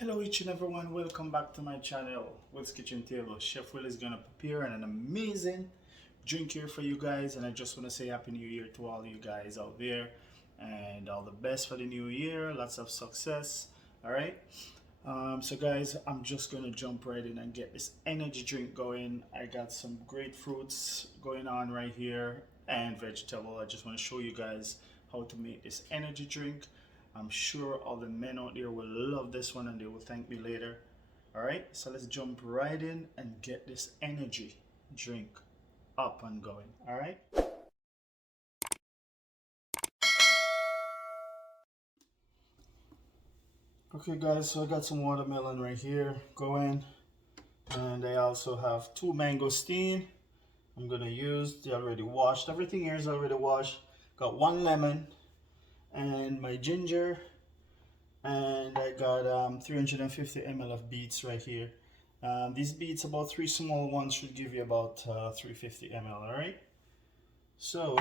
Hello each and everyone, welcome back to my channel, Will's Kitchen Table. Chef Will is going to prepare an amazing drink here for you guys, and I just want to say Happy New Year to all you guys out there and all the best for the new year, lots of success. Alright, so guys, I'm just going to jump right in and get this energy drink going. I got some great fruits going on right here and vegetable. I just want to show you guys how to make this energy drink. I'm sure all the men out there will love this one and they will thank me later. Alright, so let's jump right in and get this energy drink up and going. Alright. Okay guys, so I got some watermelon right here going. And I also have 2 mangosteen I'm going to use. They already washed. Everything here is already washed. Got 1 lemon. And my ginger, and I got 350 ml of beets right here. These beets, about 3 small ones, should give you about 350 ml. All right, so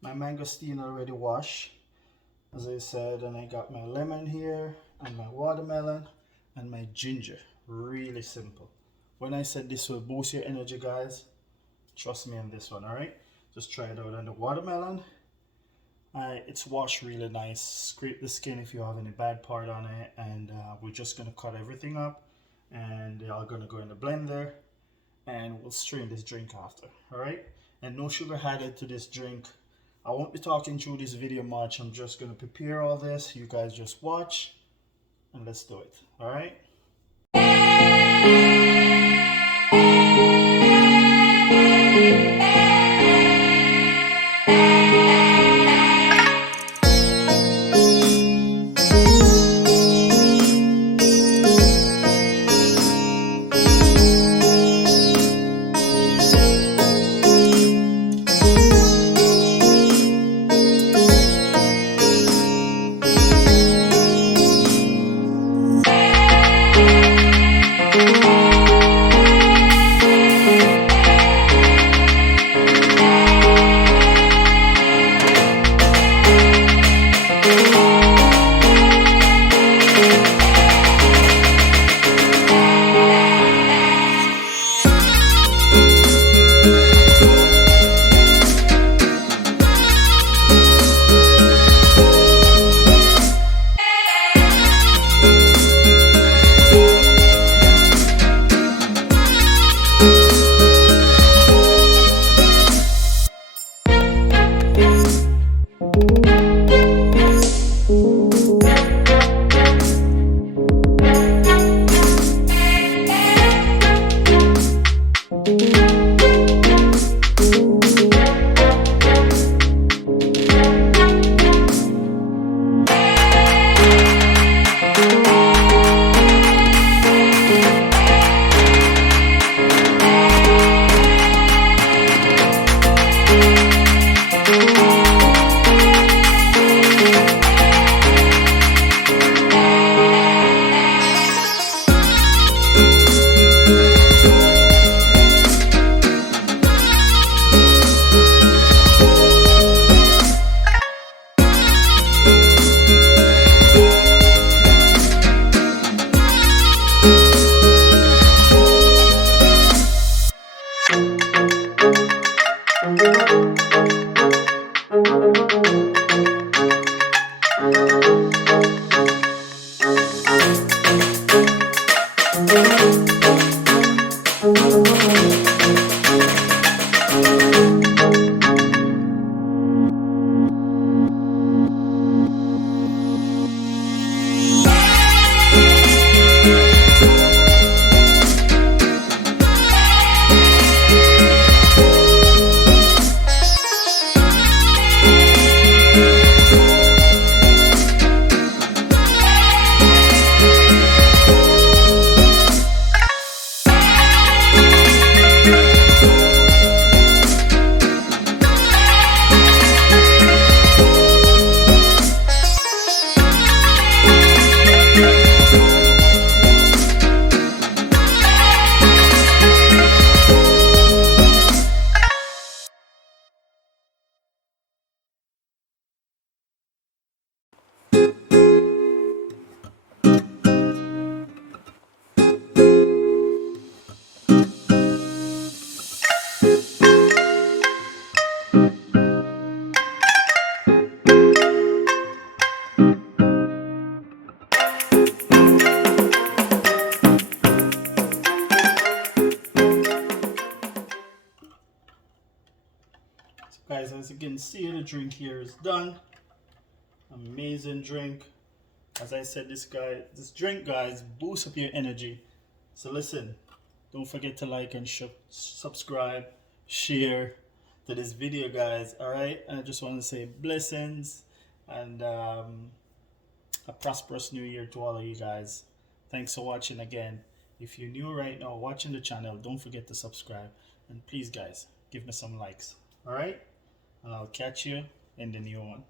my mangosteen already washed, as I said, and I got my lemon here and my watermelon and my ginger. Really simple. When I said this will boost your energy, guys, trust me on this one. All right, just try it out. And the watermelon, it's washed really nice. Scrape the skin if you have any bad part on it, and we're just gonna cut everything up, and they're all gonna go in the blender, and we'll strain this drink after. All right, and no sugar added to this drink. I won't be talking through this video much. I'm just gonna prepare all this. You guys just watch, and let's do it. All right. can see, the drink here is done. Amazing drink. As I said, this drink, guys, boosts up your energy. So listen, don't forget to like and subscribe, share to this video, guys. All right, and I just want to say blessings and a prosperous new year to all of you guys. Thanks for watching again. If you're new right now watching the channel, don't forget to subscribe, and please, guys, give me some likes. All right, and I'll catch you in the new one.